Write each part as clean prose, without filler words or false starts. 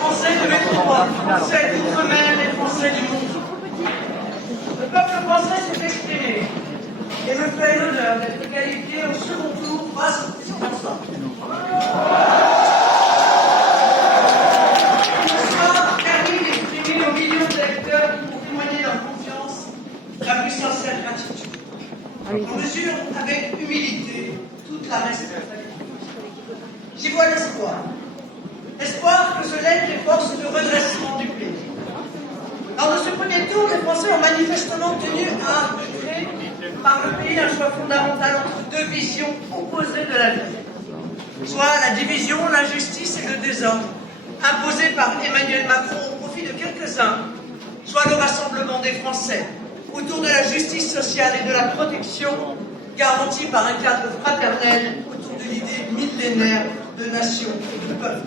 Français de métropole, Français d'outre-mer et Français du monde. Le peuple français s'est exprimé et me fait l'honneur d'être qualifié au second tour face au président François. Ce soir, permis d'exprimer aux millions d'électeurs qui ont témoigné leur confiance la plus sincère gratitude. On mesure avec humilité toute la responsabilité. J'y vois l'espoir. Espoir que se lèvent les forces de redressement du pays. Lors de ce premier tour, les Français ont manifestement tenu à arbitrer par le pays un choix fondamental entre deux visions opposées de la vie. Soit la division, l'injustice et le désordre, imposés par Emmanuel Macron au profit de quelques-uns, soit le rassemblement des Français autour de la justice sociale et de la protection garantie par un cadre fraternel autour de l'idée millénaire de nation et de peuple.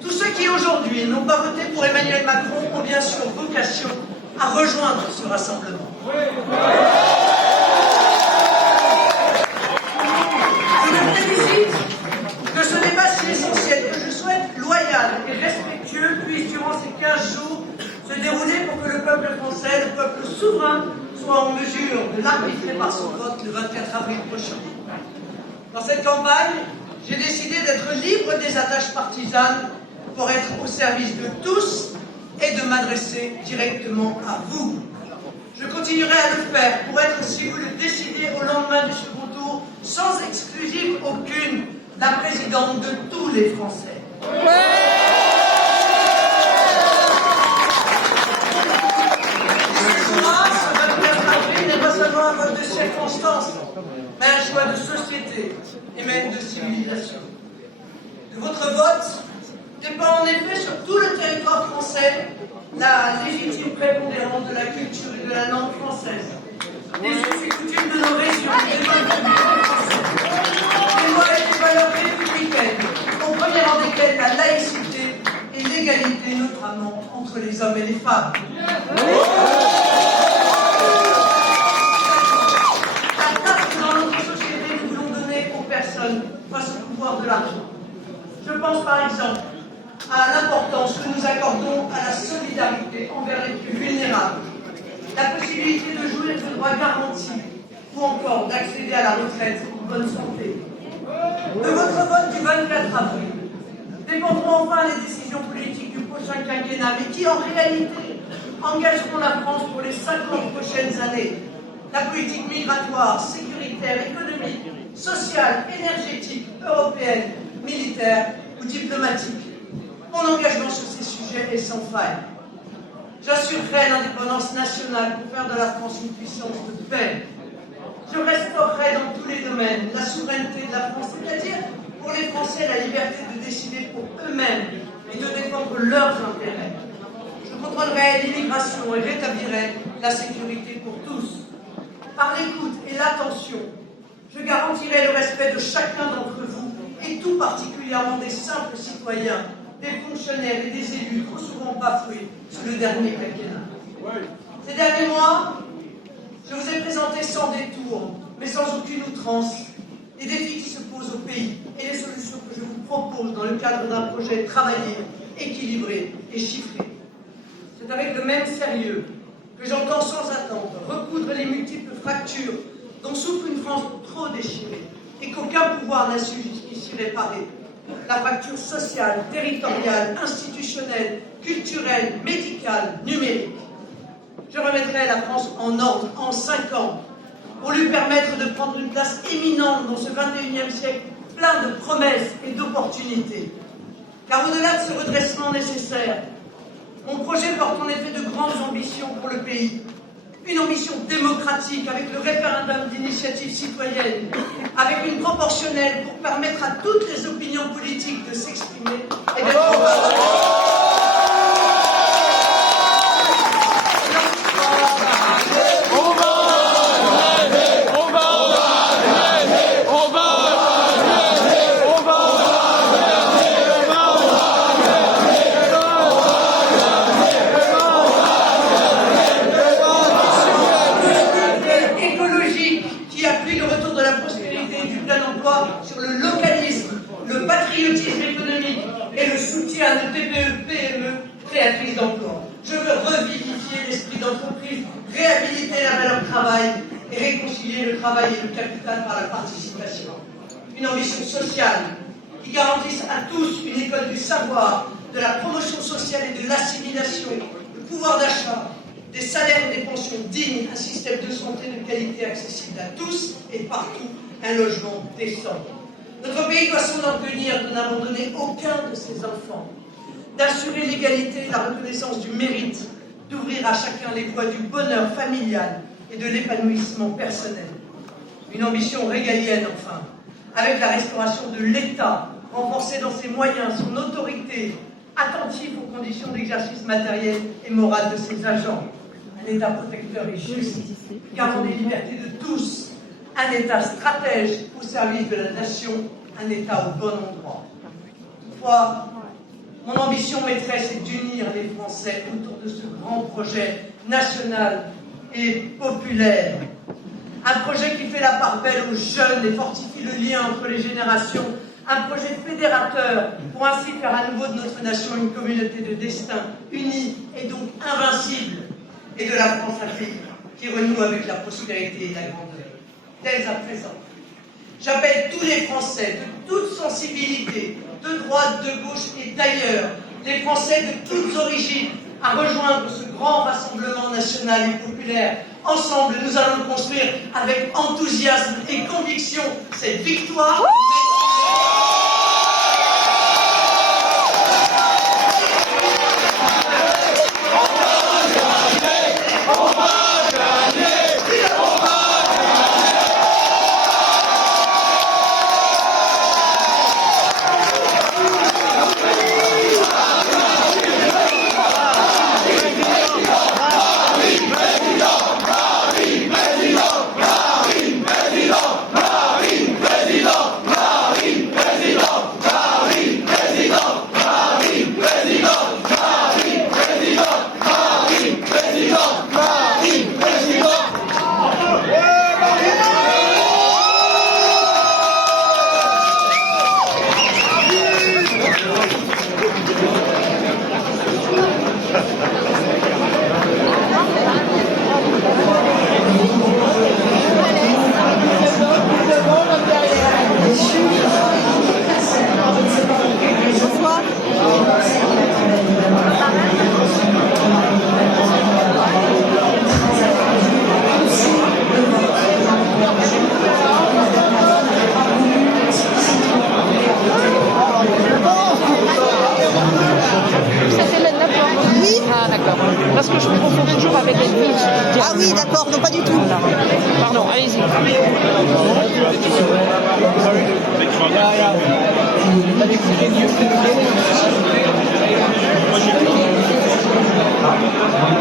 Tous ceux qui aujourd'hui n'ont pas voté pour Emmanuel Macron ont bien sûr vocation à rejoindre ce rassemblement. Je me félicite que ce débat si essentiel, que je souhaite loyal et respectueux, puisse durant ces 15 jours se dérouler pour que le peuple français, le peuple souverain, soit en mesure de l'arbitrer par son vote le 24 avril prochain. Dans cette campagne, j'ai décidé d'être libre des attaches partisanes pour être au service de tous et de m'adresser directement à vous. Je continuerai à le faire pour être, si vous le décidez, au lendemain du second tour, sans exclusive aucune, la présidente de tous les Français. Ce 24 avril n'est pas seulement un vote de circonstance, mais un choix de société et même de civilisation. De votre vote dépend en effet sur tout le territoire français la légitime prépondérance de la culture et de la langue française, des us et coutumes de nos régions, des lois et des valeurs républicaines, au premier rang desquelles la laïcité et l'égalité, notamment entre les hommes et les femmes. La place que dans notre société nous voulons donner aux personnes face au pouvoir de l'argent. Je pense par exemple à l'importance que nous accordons à la solidarité envers les plus vulnérables, la possibilité de jouir de droits garantis ou encore d'accéder à la retraite en bonne santé. De votre vote du 24 avril dépendront enfin les décisions politiques du prochain quinquennat, mais qui en réalité engageront la France pour les 50 prochaines années. La politique migratoire, sécuritaire, économique, sociale, énergétique, européenne, militaire ou diplomatique. Mon engagement sur ces sujets est sans faille. J'assurerai l'indépendance nationale pour faire de la France une puissance de paix. Je restaurerai dans tous les domaines la souveraineté de la France, c'est-à-dire pour les Français la liberté de décider pour eux-mêmes et de défendre leurs intérêts. Je contrôlerai l'immigration et rétablirai la sécurité pour tous. Par l'écoute et l'attention, je garantirai le respect de chacun d'entre vous et tout particulièrement des simples citoyens, des fonctionnaires et des élus trop souvent bafoués sous le dernier quinquennat. Ces derniers mois, je vous ai présenté sans détour, mais sans aucune outrance, les défis qui se posent au pays et les solutions que je vous propose dans le cadre d'un projet travaillé, équilibré et chiffré. C'est avec le même sérieux que j'entends sans attendre recoudre les multiples fractures dont souffre une France trop déchirée et qu'aucun pouvoir n'a su jusqu'ici réparer. La fracture sociale, territoriale, institutionnelle, culturelle, médicale, numérique. Je remettrai la France en ordre en 5 ans pour lui permettre de prendre une place éminente dans ce 21e siècle plein de promesses et d'opportunités. Car au-delà de ce redressement nécessaire, mon projet porte en effet de grandes ambitions pour le pays. Une ambition démocratique avec le référendum d'initiative citoyenne, avec une proportionnelle pour permettre à toutes les opinions politiques de s'exprimer et d'être travail et le capital par la participation. Une ambition sociale qui garantisse à tous une école du savoir, de la promotion sociale et de l'assimilation, le pouvoir d'achat, des salaires et des pensions dignes, un système de santé de qualité accessible à tous et partout, un logement décent. Notre pays doit s'enorgueillir de n'abandonner aucun de ses enfants, d'assurer l'égalité et la reconnaissance du mérite, d'ouvrir à chacun les voies du bonheur familial et de l'épanouissement personnel. Une ambition régalienne, enfin, avec la restauration de l'État, renforcée dans ses moyens, son autorité, attentif aux conditions d'exercice matériel et moral de ses agents. Un État protecteur et juste, garant des libertés de tous, un État stratège au service de la nation, un État au bon endroit. Toutefois, mon ambition maîtresse est d'unir les Français autour de ce grand projet national et populaire. Un projet qui fait la part belle aux jeunes et fortifie le lien entre les générations. Un projet fédérateur pour ainsi faire à nouveau de notre nation une communauté de destin unie et donc invincible. Et de la France-Afrique qui renoue avec la prospérité et la grandeur. Dès à présent, j'appelle tous les Français de toute sensibilité, de droite, de gauche et d'ailleurs, les Français de toutes origines, à rejoindre ce grand rassemblement national et populaire. Ensemble, nous allons construire avec enthousiasme et conviction cette victoire. Parce que je me confonds toujours avec Edwige. Ah oui, d'accord, non pas du tout. Voilà. Pardon, allez-y. Yeah.